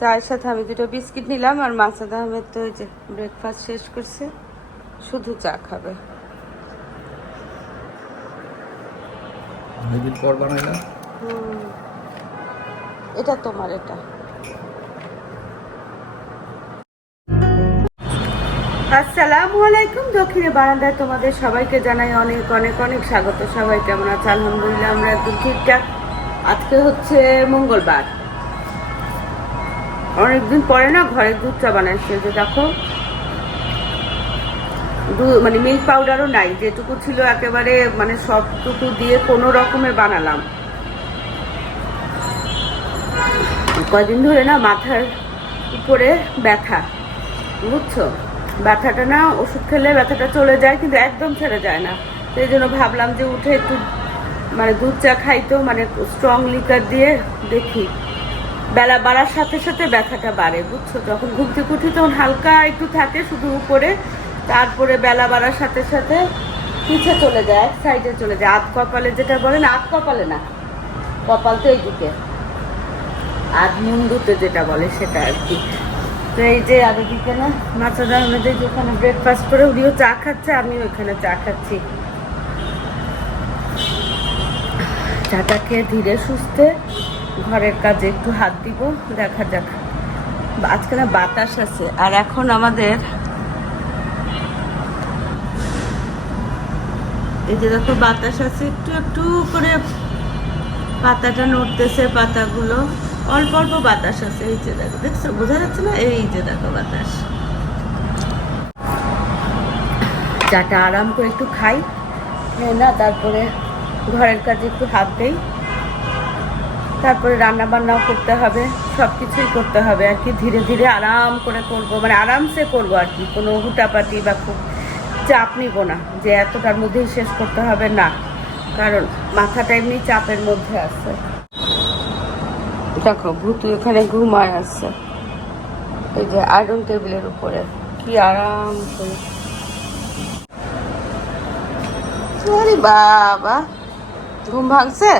চায়ের সাথে আমি দুটো বিস্কিট নিলাম আর মাসাদ আহমেদ তো ওই যে ব্রেকফাস্ট শেষ করছে শুধু চা খাবে। এটা তোমার এটা। আসসালামু আলাইকুম দক্ষিণে বারান্দায় তোমাদের সবাইকে জানাই অনেক অনেক অনেক স্বাগত। সবাই কেমন আছে? আলহামদুলিল্লাহ আমরা একদম ঠিকঠাক। আজকে হচ্ছে মঙ্গলবার। অনেকদিন পরে না ঘরে দুধ চা বানাইছে। যে দেখো মানে মিল্ক পাউডারও নাই, যেটুকু ছিল একেবারে মানে সবটুকু দিয়ে কোনো রকমের বানালাম। কয়দিন ধরে না মাথার উপরে ব্যথা, বুঝছ? ব্যথাটা না, ওষুধ খেলে ব্যথাটা চলে যায়, কিন্তু একদম ছেড়ে যায় না। সেই জন্য ভাবলাম যে উঠে একটু মানে দুধ চা খাইতো মানে স্ট্রং লিকার দিয়ে দেখি। বেলা বাড়ার সাথে সাথে ব্যথাটা বাড়ে, বুঝছ? যখন ঘুম থেকে উঠি তখন হালকা একটু থাকে শুধু উপরে, তারপরে বেলা বাড়ার সাথে সাথে পিছে চলে যায়, এক সাইডে চলে যায়। আধ কপালে যেটা বলে না আধ কপালে না, কপাল তো এইদিকে। আর মুন্ডুতে যেটা বলে সেটা আর কি। তো এই যে আর এদিকে না মাছাদ আহমেদের যেখানে ব্রেকফাস্ট করে, উনিও চা খাচ্ছে আমি ওইখানে চা খাচ্ছি। চাটা খেয়ে ধীরে সুস্থে ঘরের কাজে একটু হাত দিব, দেখা যাক। আজকে না বাতাস আছে, আর এখন আমাদের এই যে দেখো বাতাস আছে, একটু একটু করে পাতাটা নড়তেছে পাতাগুলো। অল্প অল্প বাতাস আছে, এই যে দেখো, দেখছ? বোঝা যাচ্ছে না? এই যে দেখো বাতাস। চাটা আরাম করে একটু খাই খেয়ে না, তারপরে ঘরের কাজে একটু হাত দেই। তারপরে রান্না বান্নাও করতে হবে সব কিছুই করতে হবে আর কি। ধীরে ধীরে আরাম করে করব মানে আরামসে করব আর কি। কোনো হুটাপাটি বা খুব চাপ নিব না, যে এতটার মধ্যেই শেষ করতে হবে না, কারণ মাথাটা এমনি চাপের মধ্যে আছে। দেখো, ভূতু এখানে ঘুমায় আছে। এই যে আয়রন টেবিলের উপরে, কি আরাম করে। বাবা, ঘুম ভাঙছে?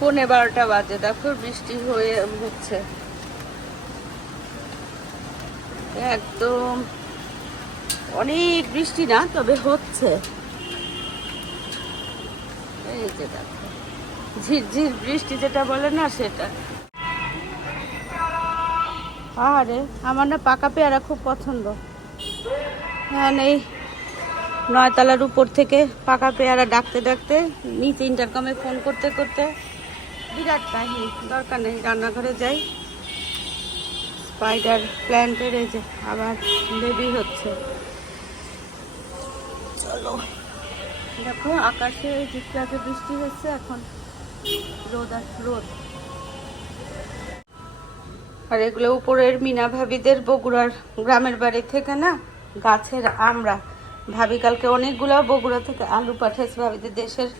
পৌনে বারোটা বাজে। দেখো বৃষ্টি হয়ে হচ্ছে। একদম অনেক বৃষ্টি না, তবে হচ্ছে। এই যে দেখো, ঝিরঝির বৃষ্টি যেটা বলে না সেটা। আরে আমার না পাকা পেয়ারা খুব পছন্দ। হ্যাঁ এই নয়তলার উপর থেকে পাকা পেয়ারা ডাকতে ডাকতে নিচে ইন্টারকমে ফোন করতে করতে বিরাট কাহিনী, দরকার নেই, রান্নাঘরে যাই। স্পাইডার প্ল্যান্টের এই যে আবার বেবি হচ্ছে। চলো। দেখো আকাশে একটু বৃষ্টি হচ্ছে এখন রোদ আর রোদ। আর এগুলো উপরের মিনা ভাবিদের বগুড়ার গ্রামের বাড়ি থেকে না, গাছের আমরা। ভাবি কালকে অনেকগুলো বগুড়া থেকে আলু পাঠিয়েছে ভাবিদের দেশের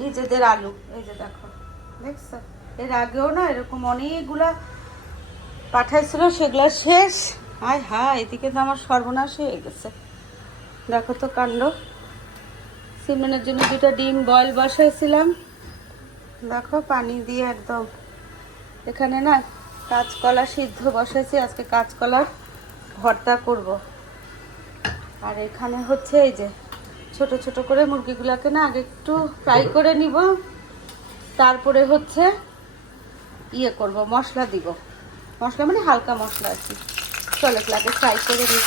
নিজেদের আলু। এই যে দেখো। এর আগেও না এরকম অনেকগুলা পাঠাইছিল, সেগুলো শেষ। হায় হায়, এদিকে তো আমার সর্বনাশ হয়ে গেছে। দেখো তো কাণ্ড। সিমেন্টের জন্য দুটো ডিম বয়েল বসাইছিলাম। দেখো, পানি দিয়ে একদম। এখানে না কাঁচকলা সিদ্ধ বসাইছি, আজকে কাঁচকলার ভর্তা করব। আর এখানে হচ্ছে এই যে ছোট ছোট করে মুরগিগুলোকে না আগে একটু ফ্রাই করে নিব। তারপরে হচ্ছে ইয়ে করব, মশলা দিব। মশলা মানে হালকা মশলা আর কি। চলো এগুলাকে ফ্রাই করে দিই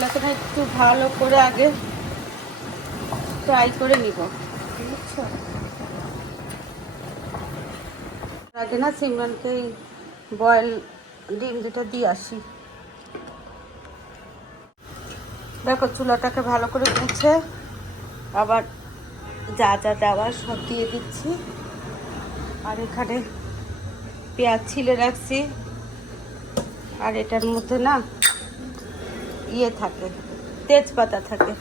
না একটু ভালো করে আগে ফ্রাই করে নিব। বুঝছ? আগে না সিমরানকে বয়েল ডিম দুটো দিয়ে আসি। দেখো, চুলাটাকে ভালো করে মুছে আবার যা যা দেওয়ার সব দিয়ে দিচ্ছি। আর এখানে পেঁয়াজ ছিলে রাখছি। আর এটার মধ্যে না ইয়ে থাকে, তেজপাতা থাকে।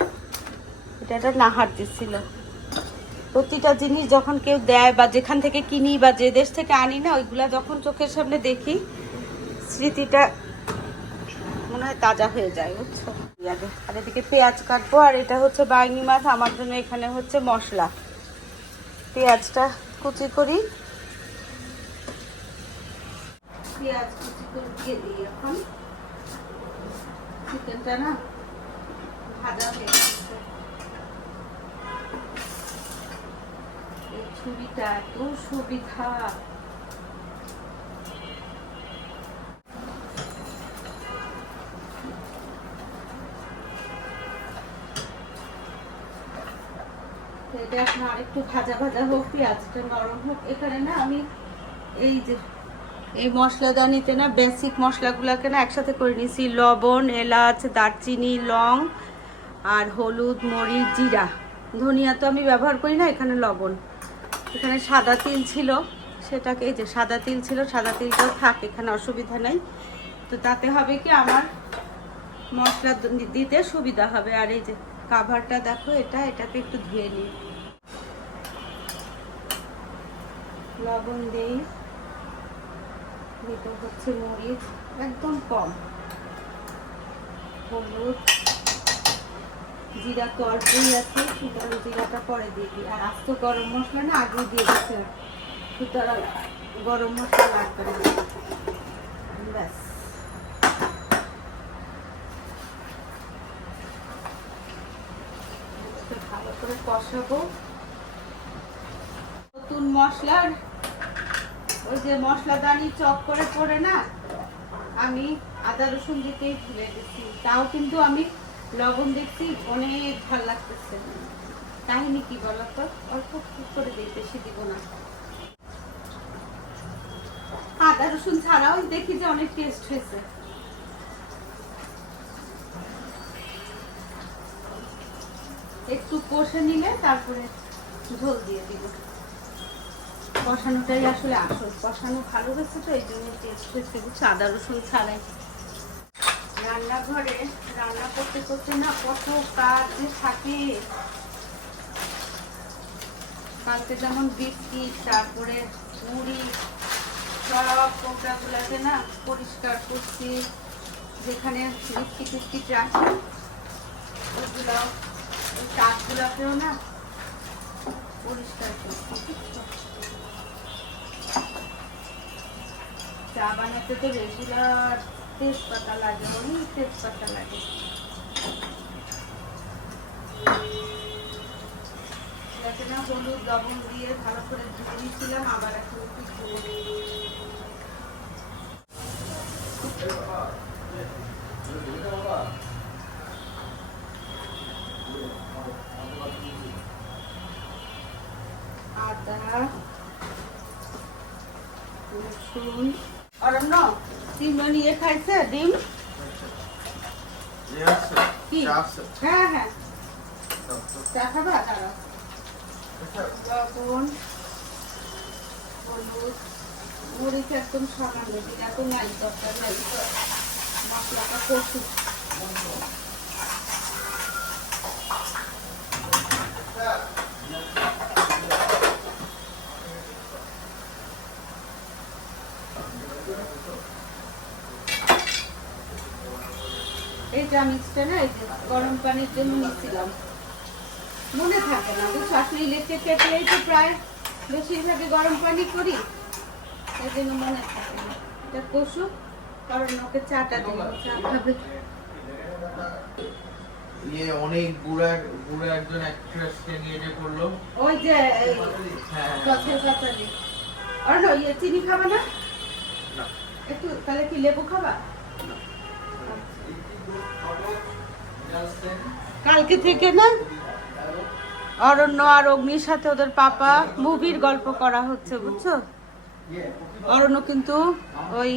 এটা একটা নাহার দিচ্ছিল প্রতিটা জিনিস যখন কেউ দেয় বা যেখান থেকে কিনি বা যে দেশ থেকে আনি না, ওইগুলা যখন চোখের সামনে দেখি, স্মৃতিটা মনে হয় তাজা হয়ে যায়, বুঝছ? আগে আর এদিকে পেঁয়াজ কাটবো, আর এটা হচ্ছে বাইনি মাছ, আমার জন্য এখানে হচ্ছে মশলা। পেঁয়াজটা কুচি করি। পেঁয়াজ কুচি করে দিয়ে দিই এখন। চিকেনটা না ভাজা হয়ে গেছে। এই ছুরিটা এত সুবিধা। এটা এখন আরেকটু ভাজা ভাজা হোক পেঁয়াজটা নরম হোক, এখানে না আমি এই যে এই মশলাদানিতে না বেসিক মশলাগুলোকে না একসাথে করে নিয়েছি। লবণ, এলাচ, দারচিনি, লং আর হলুদ, মরিচ, জিরা। ধনিয়া তো আমি ব্যবহার করি না, এখানে লবণ। এখানে সাদা তিল ছিল, সেটাকে এই যে সাদা তিল ছিল, সাদা তিলটাও থাক, এখানে অসুবিধা নেই। তো তাতে হবে কি আমার মশলা দিতে সুবিধা হবে। আর এই যে কাভারটা দেখো, এটা, এটাকে একটু ধুয়ে নিই। লবণ দেই। দিতে হচ্ছে মরিচ, একদম কম। হলুদ জিরা তো অল্পই আছে, সুতরাং জিরাটা পরে দিয়ে দিই। আর আস্ত গরম মশলা না আগে দিয়ে দিতে সুতরাং গরম মশলা লাগবে না। ব্যাস। ভালো করে কষাবো। নতুন মশলার, ওই যে মশলাদানি চপ করে করে না, আমি আদা রসুন দিতেই ভুলে গেছি। তাও কিন্তু আমি লবণ দেখছি অনেক ভালো লাগতেছে। কাহিনী কি বলতো? অল্প করে দিই, বেশি দিব না। আদা রসুন ছাড়াও দেখি যে অনেক টেস্ট হয়েছে। একটু কষে নিলে তারপরে ঝোল দিয়ে দিব। কষানোটাই আসলে আসল। কষানো ভালো হয়েছে তো, এই জন্য টেস্ট হয়েছে। বুঝছ আদা রসুন ছাড়াই রান্নাঘরে রান্না করতে করতে না কত কাজ থাকে। কালকে যেমন বিস্কিট তারপরে মুড়ি, সব কোপড়াগুলোকে না পরিষ্কার করছি। যেখানে বিস্কিট টিস্কিট রাখি ওগুলো ওই কাঠগুলোকেও না পরিষ্কার করছি বুঝছ? চা বানাতে তো রেগুলার তেজপাতা লাগে অনেক তেজপাতা লাগে। এটাকে না হলুদ, লবণ দিয়ে ভালো করে ধুয়ে নিয়েছিলাম, আবার এখন একটু আদা, রসুন অরণ্য ডিম নিয়ে খাইছে ডিম? কি? হ্যাঁ হ্যাঁ। চা খাবা? দাঁড়াও। লবণ হলুদ মরিচ একদম সামান্য দিন এত নাই দরকার নাই। মশলাটা কষু। এই মিক্সটা না গরম পানির জন্য নিচ্ছিলাম মনে থাকে না বুঝছ? আসলে ইলেকট্রিক কেটলেই তো প্রায় বেশিরভাগই গরম পানি করি এই জন্য মনে থাকে না। এটা কষু কারণ ওকে চাটা চা খাবে। ইয়ে অনেক বুড়া বুড়া একজন অ্যাক্ট্রেসকে নিয়ে যে করল। ওই যে হ্যাঁ। গাছের আর না ইয়ে চিনি খাবা না। একটু তাহলে কি লেবু খাবা? কালকে থেকে না? অরণ্য আর অগ্নির সাথে ওদের পাপা মুভির গল্প করা হচ্ছে, বুঝছ? অরণ্য কিন্তু ওই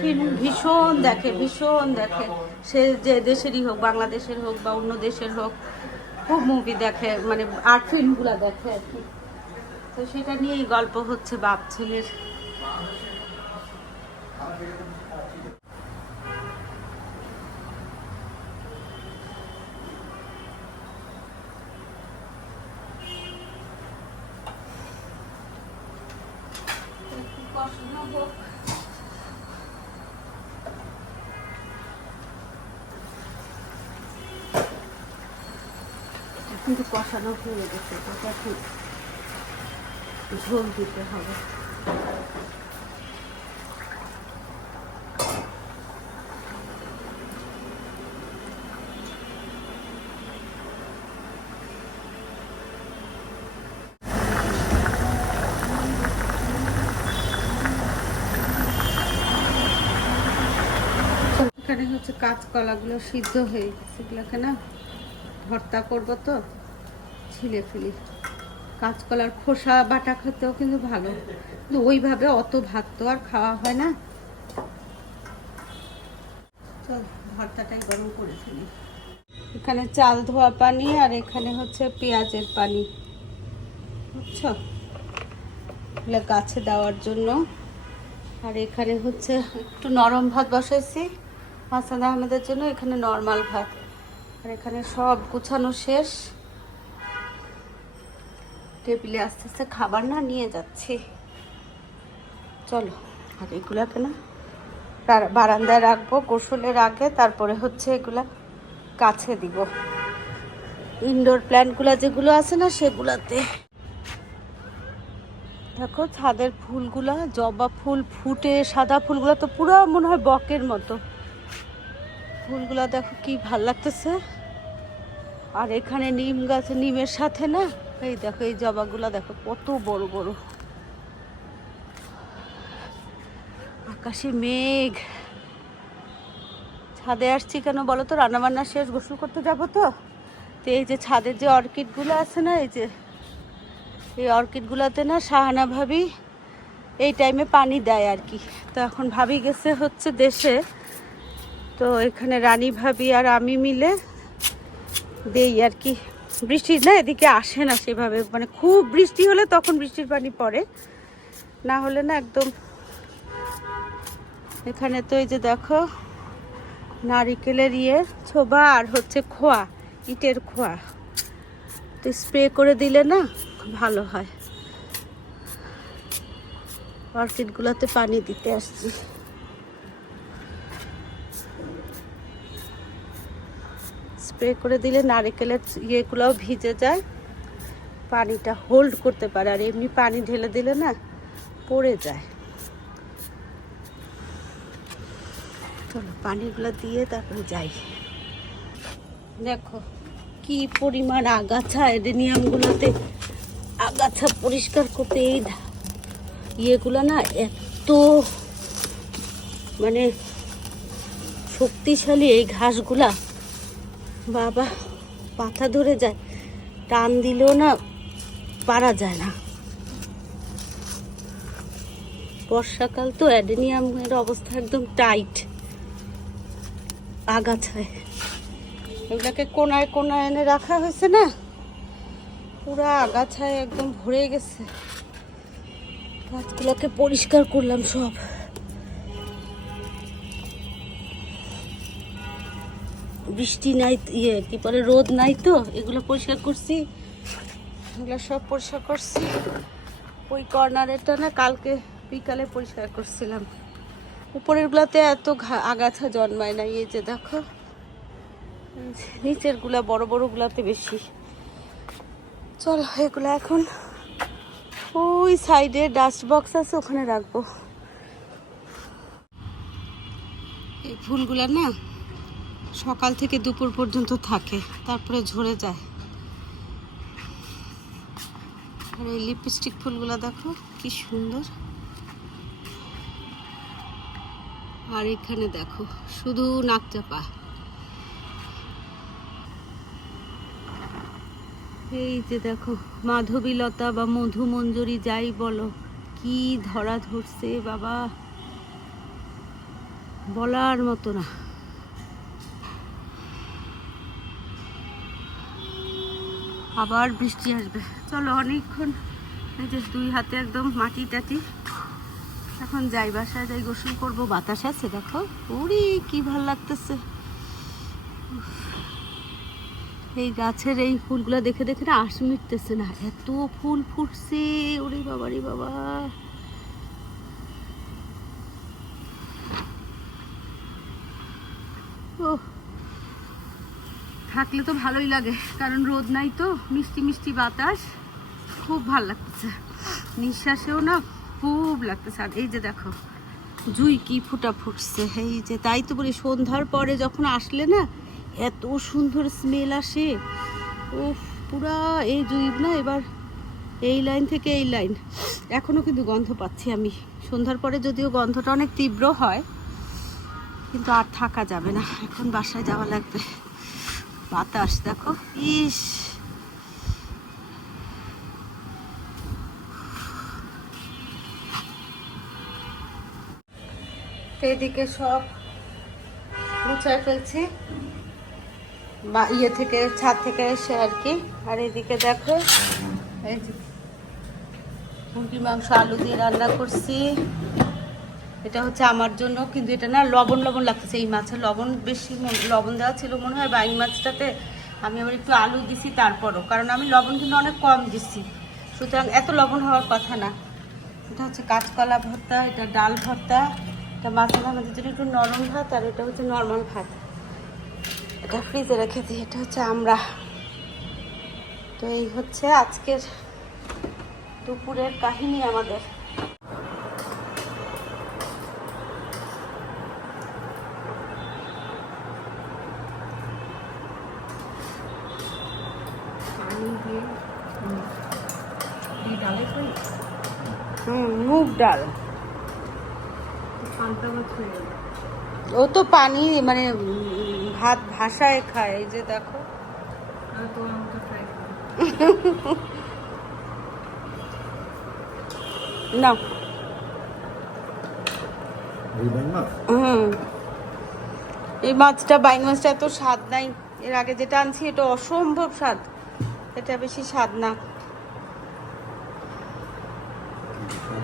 ফিল্ম ভীষণ দেখে ভীষণ দেখে। সে যে দেশেরই হোক, বাংলাদেশের হোক বা অন্য দেশের হোক, খুব মুভি দেখে মানে আর্ট দেখে আর কি। তো সেটা নিয়েই গল্প হচ্ছে বাপ ছেলের। কিন্তু কষানো হয়ে গেছে এখন ঝোল দিতে হবে। কাঁচকলাগুলো সিদ্ধ হয়ে গেছে। এগুলোকে না ভর্তা করব তো। ছিলে ফেলি। কাঁচকলার খোসা, বাটা খেতেও কিন্তু ভালো। কিন্তু ওইভাবে অত ভাত তো আর খাওয়া হয় না। ভর্তাটাই গরম করে ফেলি। এখানে চাল, ধোয়া পানি আর এখানে হচ্ছে পেঁয়াজের পানি। বুঝছ? গাছে দেওয়ার জন্য। আর এখানে হচ্ছে একটু নরম ভাত বসাইছি। হাসান আহমেদের জন্য এখানে নর্মাল ভাত। আর এখানে সব গুছানো শেষ। টেবিলে আস্তে আস্তে খাবার না নিয়ে যাচ্ছি। চলো, আর এগুলাকে না বারান্দায় রাখব, গোসলের আগে, তারপরে হচ্ছে এগুলা কাছে দিব। ইনডোর প্ল্যান্টগুলো যেগুলো আছে না, সেগুলাতে। দেখো, ছাদের ফুলগুলা, জবা ফুল ফুটে, সাদা ফুলগুলো তো পুরো মনে হয় বকের মতো। ফুলগুলা দেখো কি ভালো লাগতেছে। আর এখানে নিম গাছ, নিমের সাথে না এই দেখো, এই জবাগুলা দেখো, কত বড় বড়। আকাশে মেঘ। ছাদে আসছি কেন বলো তো? রান্নাবান্না শেষ, গোসল করতে যাব তো? তো এই যে ছাদের যে অর্কিডগুলো আছে না, এই যে, এই অর্কিডগুলোতে না সাহানা ভাবি এই টাইমে পানি দেয় আর কি। তো এখন ভাবি গেছে হচ্ছে দেশে। তো এখানে রানী ভাবি আর আমি মিলে দেই আর কি। বৃষ্টি না এদিকে আসে না সেভাবে। মানে খুব বৃষ্টি হলে তখন বৃষ্টির পানি পড়ে। না হলে না একদম এখানে তো এই যে দেখো, নারিকেলের ইয়ে ছোবা আর হচ্ছে খোয়া, ইটের খোয়া। তো স্প্রে করে দিলে না ভালো হয়। অর্কিডগুলোতে পানি দিতে আসছি। স্প্রে করে দিলে নারকেলের ইয়েগুলোও ভিজে যায়। পানিটা হোল্ড করতে পারে আর এমনি পানি ঢেলে দিলে না পড়ে যায়। চলো, পানিগুলো দিয়ে তারপরে যাই। দেখো, কি পরিমাণ আগাছা এডেনিয়ামগুলোতে আগাছা পরিষ্কার করতে এই ইয়েগুলো না এত মানে শক্তিশালী এই ঘাসগুলা। বাবা পাতা ধরে যায়। টান দিলেও না, পারা যায় না। বর্ষাকাল তো অ্যাডেনিয়ামের অবস্থা একদম টাইট। আগাছায়। এগুলাকে কোনায় কোনায় এনে রাখা হয়েছে না? পুরা আগাছায় একদম ভরে গেছে। গাছগুলোকে পরিষ্কার করলাম সব। বৃষ্টি নাই ইয়ে কি বলে, রোদ নাই তো, এগুলো পরিষ্কার করছি। এগুলো সব পরিষ্কার করছি। ওই কর্নারেরটা না কালকে বিকালে পরিষ্কার করছিলাম। উপরেরগুলোতে এত আগাছা জন্মায় না, এই যে দেখো। এই যে নিচেরগুলা বড় বড় গুলাতে বেশি। চলো, এগুলো এখন ওই সাইডে ডাস্ট বক্স আছে, ওখানে রাখব। এই ফুলগুলা না সকাল থেকে দুপুর পর্যন্ত থাকে, তারপরে ঝরে যায়। আর এই লিপস্টিক ফুলগুলো দেখো, কি সুন্দর। আর এখানে দেখো, শুধু নাকচাপা এই যে দেখো, মাধবীলতা বা মধুমঞ্জরি যাই বলো, কি ধরা ধরছে বাবা। বলার মতো না। আবার বৃষ্টি আসবে। চলো অনেকক্ষণ এই যে দুই হাতে একদম মাটি টাটি। এখন যাই, বাসায় যাই, গোসল করব। বাতাস আছে, দেখো। ওরে কি ভালো লাগতেছে। এই গাছের এই ফুলগুলো দেখে দেখে না আশ মিটতেছে না। এত ফুল ফুটছে, ওরে বাবা রে বাবা। ও থাকলে তো ভালোই লাগে, কারণ রোদ নাই তো, মিষ্টি মিষ্টি বাতাস, খুব ভালো লাগতেছে। নিঃশ্বাসেও না খুব লাগতেছে। আর এই যে দেখো, জুই কি ফুটা ফুটছে, এই যে তাই তো বলি, সন্ধ্যার পরে যখন আসলে না, এত সুন্দর স্মেল আসে। ও পুরা এই জুই না এবার এই লাইন থেকে এই লাইন। এখনও কিন্তু গন্ধ পাচ্ছি আমি। সন্ধ্যার পরে যদিও গন্ধটা অনেক তীব্র হয়, কিন্তু আর থাকা যাবে না। এখন বাসায় যাওয়া লাগবে। বাতাস, দেখো। ইস। এদিকে সব গুছায় ফেলছি। বা ইয়ে থেকে, ছাদ থেকে এসে আর কি। আর এদিকে দেখো, এই যে মুরগির মাংস, আলু দিয়ে রান্না করছি। এটা হচ্ছে আমার জন্য, কিন্তু এটা না লবণ লবণ লাগতেছে, এই মাছের লবণ বেশি লবণ দেওয়া ছিল মনে হয় বাইং মাছটাতে আমি আবার একটু আলু দিছি তারপরও, কারণ আমি লবণ কিন্তু অনেক কম দিছি। সুতরাং এত লবণ হওয়ার কথা না। এটা হচ্ছে কাঁচকলা ভর্তা, এটা ডাল ভর্তা, এটা মাছের আমাদের জন্য একটু নরম ভাত, আর এটা হচ্ছে নর্মাল ভাত। এটা ফ্রিজে রেখে দিই, এটা হচ্ছে আমরা। তো এই হচ্ছে আজকের দুপুরের কাহিনী আমাদের হুম মুগ ডাল। ও তো পানি মানে ভাত ভাসায় খায় এই যে দেখো। না। হুম। এই মাছটা বাইং মাছটা এত স্বাদ নাই। এর আগে যেটা আনছি এটা অসম্ভব স্বাদ। এটা বেশি স্বাদ না হুম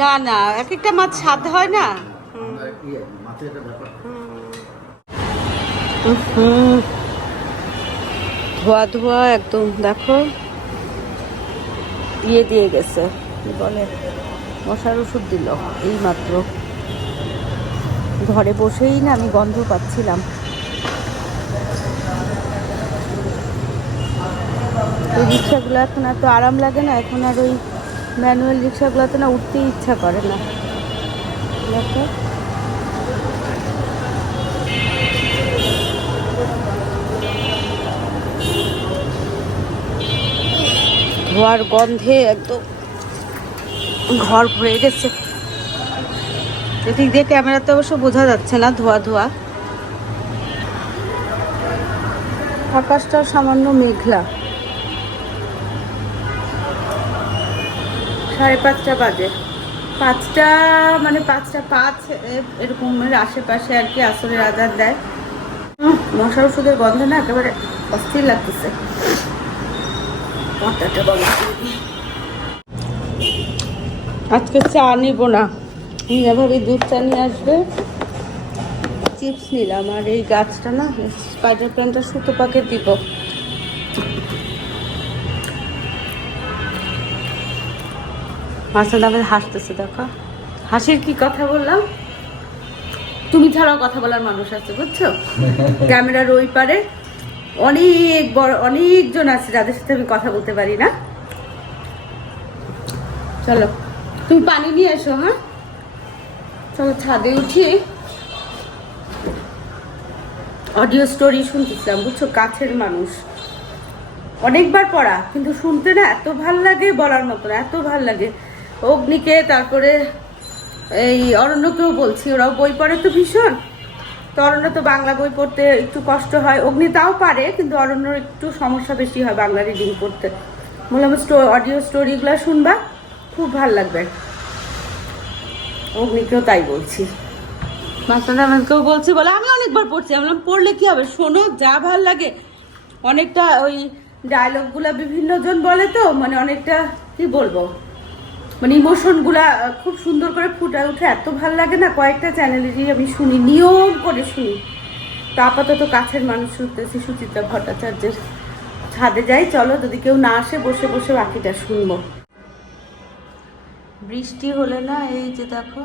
না না, এক একটা মাছ স্বাদ হয় না। ধোয়া ধোয়া একদম, দেখো। ইয়ে দিয়ে গেছে, কি বলে, মশার ওষুধ দিল, এই মাত্র। ঘরে বসেই না আমি গন্ধ পাচ্ছিলাম। ওই রিক্সাগুলো এখন এত আরাম লাগে না, এখন আর ওই ম্যানুয়াল রিক্সাগুলোতে না উঠতেই ইচ্ছা করে না। ধোয়ার গন্ধে একদম ঘর ভরে গেছে। এদিক দিয়ে ক্যামেরাতে অবশ্য বোঝা যাচ্ছে না ধোয়া ধোয়া। আকাশটাও সামান্য মেঘলা। সাড়ে পাঁচটা বাজে। পাঁচটা মানে পাঁচটা পাঁচ এ- এরকমের আশেপাশে আর কি আসরের আজাদ দেয়। মশার ওষুধের গন্ধ না একেবারে অস্থির লাগতেছে। আজকে চা নিব না। মিয়া ভাবি দুধ চা নিয়ে আসবে। চিপস নিলাম। আর এই গাছটা না স্পাইডার প্ল্যান্টটা সুতো পাকে দিব। মাছের দামে হাসতেছে দেখো। হাসির কি কথা বললাম? তুমি ছাড়াও কথা বলার মানুষ আছে বুঝছ? ক্যামেরার ওই পারে অনেক বড় অনেকজন আছে যাদের সাথে আমি কথা বলতে পারি না। চলো তুমি পানি নিয়ে এসো হ্যাঁ? চলো ছাদে উঠি। অডিও স্টোরি শুনতেছিলাম বুঝছ? কাছের মানুষ। অনেকবার পড়া কিন্তু শুনতে না এত ভালো লাগে বলার মতো না এত ভালো লাগে। অগ্নিকে, তারপরে এই অরণ্যকেও বলছি, ওরাও বই পড়ে তো ভীষণ। তো অরণ্য তো বাংলা বই পড়তে একটু কষ্ট হয়। অগ্নি তাও পারে, কিন্তু অরণ্যর একটু সমস্যা বেশি হয় বাংলা রিডিং পড়তে বললাম অডিও স্টোরিগুলো শুনবা? খুব ভালো লাগবে। অগ্নিকেও তাই বলছি। মাস্টার আমাকেও বলছি, বলে, আমি অনেকবার পড়ছি। আমি পড়লে কি হবে? শোনো, যা ভালো লাগে। অনেকটা ওই ডায়লগগুলা বিভিন্ন জন বলে তো মানে অনেকটা, কি বলব? মানে ইমোশনগুলা খুব সুন্দর করে ফুটে উঠে, এত ভালো লাগে না? কয়েকটা চ্যানেলেরই আমি শুনি, নিয়ম করে শুনি। তো আপাতত কাছের মানুষ শুনতেছি, সুচিত্রা ভট্টাচার্যের ছাদে যাই, চলো, যদি কেউ না আসে, বসে বসে বাকিটা শুনব। বৃষ্টি হলে না, এই যে দেখো,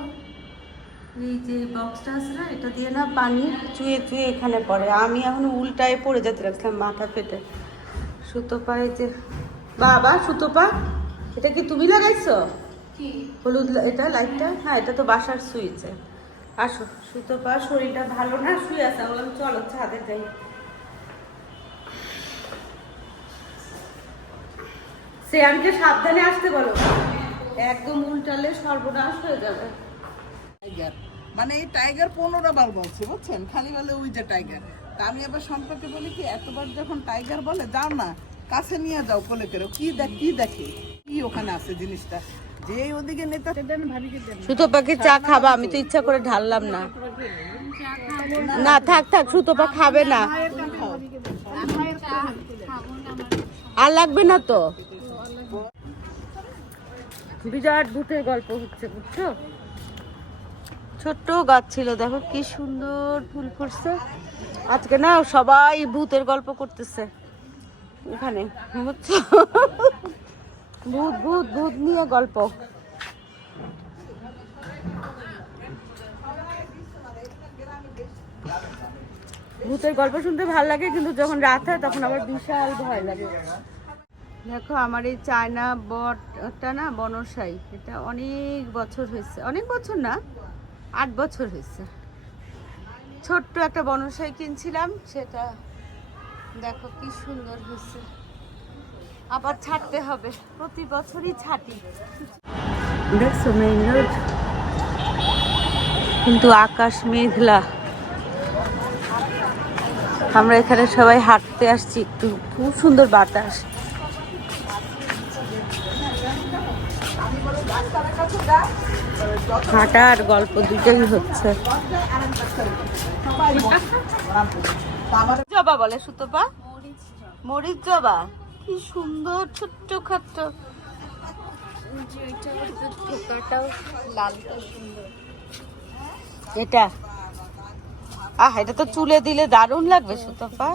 এই যে বক্সটা আছে না, এটা দিয়ে না পানি চুয়ে চুয়ে এখানে পড়ে। আমি এখন উল্টায় পড়ে যেতে লাগছিলাম মাথা ফেটে। সুতোপা এই যে বাবা সুতোপা এটা কি তুমি লাগাইছো? হলুদ এটা লাইটটা হ্যাঁ এটা তো বাসার সুইচে আসো। সুতোপা শরীরটা ভালো না শুয়ে আছে বললাম চলো ছাদে যাই। শ্রেয়ানকে সাবধানে আসতে বলো। একদম উল্টালে সর্বনাশ হয়ে যাবে। টাইগার মানে এই টাইগার পনেরো বার বলছে বুঝছেন? খালি বলে ওই যে টাইগার তা আমি আবার সম্পর্কে বলি কি এতবার যখন টাইগার বলে যাও না কাছে নিয়ে যাও কোলে করে। কি দেখ কি দেখে? কি ওখানে আছে জিনিসটা? যে ওদিকে নেতা দেন ভারী কে দেন সুতোপাকে চা খাবা আমি তো ইচ্ছা করে ঢাললাম না। না থাক থাক সুতোপা খাবে না। আর লাগবে না তো? বিরাট ভূতের গল্প হচ্ছে বুঝছ? ছোট্ট গাছ ছিল দেখো কি সুন্দর ফুল ফুটছে। আজকে না সবাই ভূতের গল্প করতেছে। এখানে বুঝছ? ভূত ভূত ভূত নিয়ে গল্প। ভূতের গল্প শুনতে ভালো লাগে, কিন্তু যখন রাত হয় তখন আবার বিশাল ভয় লাগে। দেখো, আমার এই চায়না বটটা না, বনসাই, এটা অনেক বছর হয়েছে। অনেক বছর না, আট বছর হয়েছে। ছোট্ট একটা বনসাই কিনছিলাম, সেটা দেখো কি সুন্দর হয়েছে। আবার ছাড়তে হবে। প্রতি বছরই ছাটি। দেখছ মেইন রোড কিন্তু আকাশ মেঘলা। আমরা এখানে সবাই হাঁটতে আসছি একটু খুব সুন্দর বাতাস। হাঁটা আর গল্প দুটোই হচ্ছে। জবা বলে সুতপা? মরিচ জবা। কি সুন্দর ছোট্ট খাট্ট। এটা? আহ এটা তো চুলে দিলে দারুণ লাগবে সুতপা।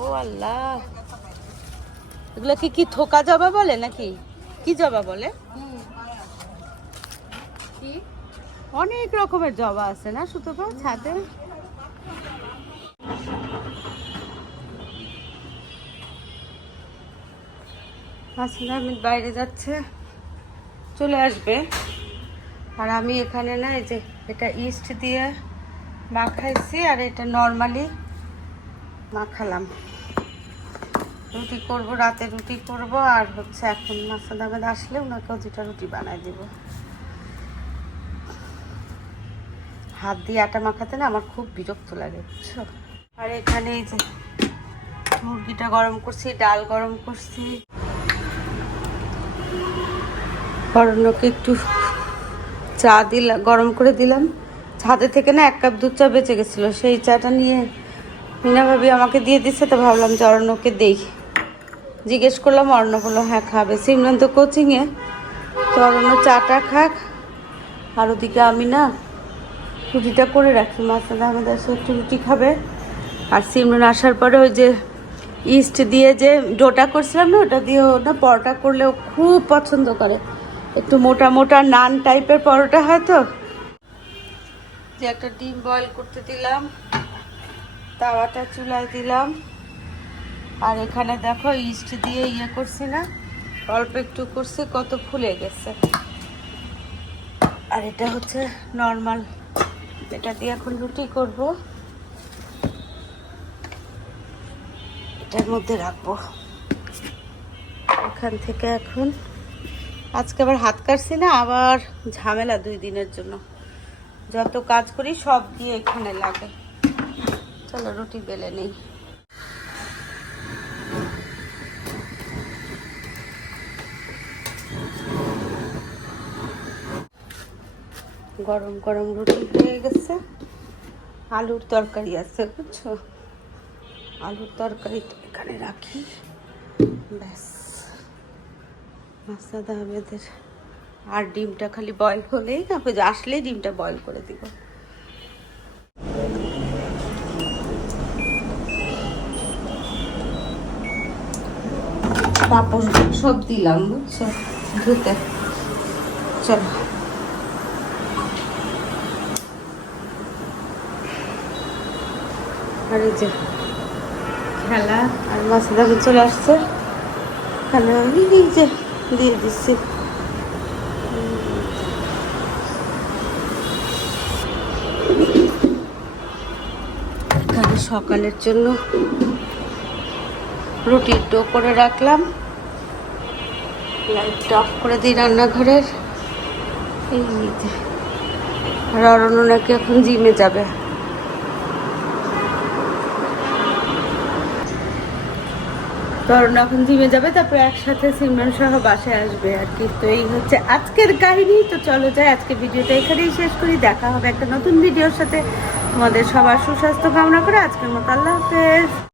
ও আল্লাহ। এগুলো কি কি থোকা জবা বলে নাকি? কি জবা বলে? অনেক রকমের জবা আছে না সুতপা? ছাদে? আসলে আমি বাইরে যাচ্ছে, চলে আসবে। আর আমি এখানে না, এই যে এটা ইস্ট দিয়ে মাখাইছি, আর এটা নর্মালি মাখালাম। রুটি করব, রাতে রুটি করব, আর হচ্ছে এখন মাসাদ আহমেদ আসলে ওনাকেও দুটা রুটি বানাই দিব। হাত দিয়ে আটা মাখাতে না আমার খুব বিরক্ত লাগে, বুঝছ? আর এখানে এই যে মুরগিটা গরম করছি, ডাল গরম করছি। অরণ্যকে একটু চা দিলাম গরম করে দিলাম। ছাদে থেকে না এক কাপ দুধ চা বেঁচে গেছিল। সেই চাটা নিয়ে মিনা ভাবি আমাকে দিয়ে দিচ্ছে, তো ভাবলাম যে অরণ্যকে দেই। জিজ্ঞেস করলাম, অরণ্য বলল হ্যাঁ খাবে। সিমরান তো কোচিংয়ে তো অরণ্য চাটা খাক, আর ওদিকে আমি না রুটিটা করে রাখি। মাসাদ আহমেদ এসে একটু রুটি খাবে। আর সিমরান আসার পরে ওই যে ইস্ট দিয়ে যে ডোটা করছিলাম না, ওটা দিয়ে ও না, পরোটা করলেও খুব পছন্দ করে। একটু মোটা মোটা নান টাইপের পরোটা হয় তো? যে একটা ডিম বয়েল করতে দিলাম, তাওয়াটা চুলায় দিলাম। আর এখানে দেখো ইস্ট দিয়ে ইয়ে করছি না, অল্প একটু করছে, কত ফুলে গেছে। আর এটা হচ্ছে নর্মাল, এটা দিয়ে এখন রুটি করব। এটার মধ্যে রাখব। এখান থেকে এখন আজকে আবার হাত কাটছি না, আবার ঝামেলা দুই দিনের জন্য। যত কাজ করি সব দিয়ে এখানে লাগে। চলো, রুটি বেলে নেই। গরম গরম রুটি হয়ে গেছে। আলুর তরকারি আছে, বুঝছ? আলুর তরকারি এখানে রাখি। ব্যাস। মাসাদ আহমেদের আর ডিমটা খালি বয়ল হলেই তারপর আসলেই ডিমটা বয়ল করে দিব। তারপর সব দিলাম ধুতে। চলো। আর এই যে খেলা। আর মাছ চলে আসছে। খেলা এই যে। দিয়ে দিচ্ছি। সকালের জন্য রুটির ডো করে রাখলাম। লাইটটা অফ করে দিই রান্নাঘরের। এই আর অরণ্য নাকি এখন জিমে যাবে। কারণ এখন জিমে যাবে, তারপরে একসাথে সিমরান সহ বাসায় আসবে আর কি। তো এই হচ্ছে আজকের কাহিনী। তো চলো যাই, আজকে ভিডিওটা এখানেই শেষ করি। দেখা হবে একটা নতুন ভিডিওর সাথে। আমাদের সবার সুস্বাস্থ্য কামনা করে আজকের মতো আল্লাহ হাফেজ।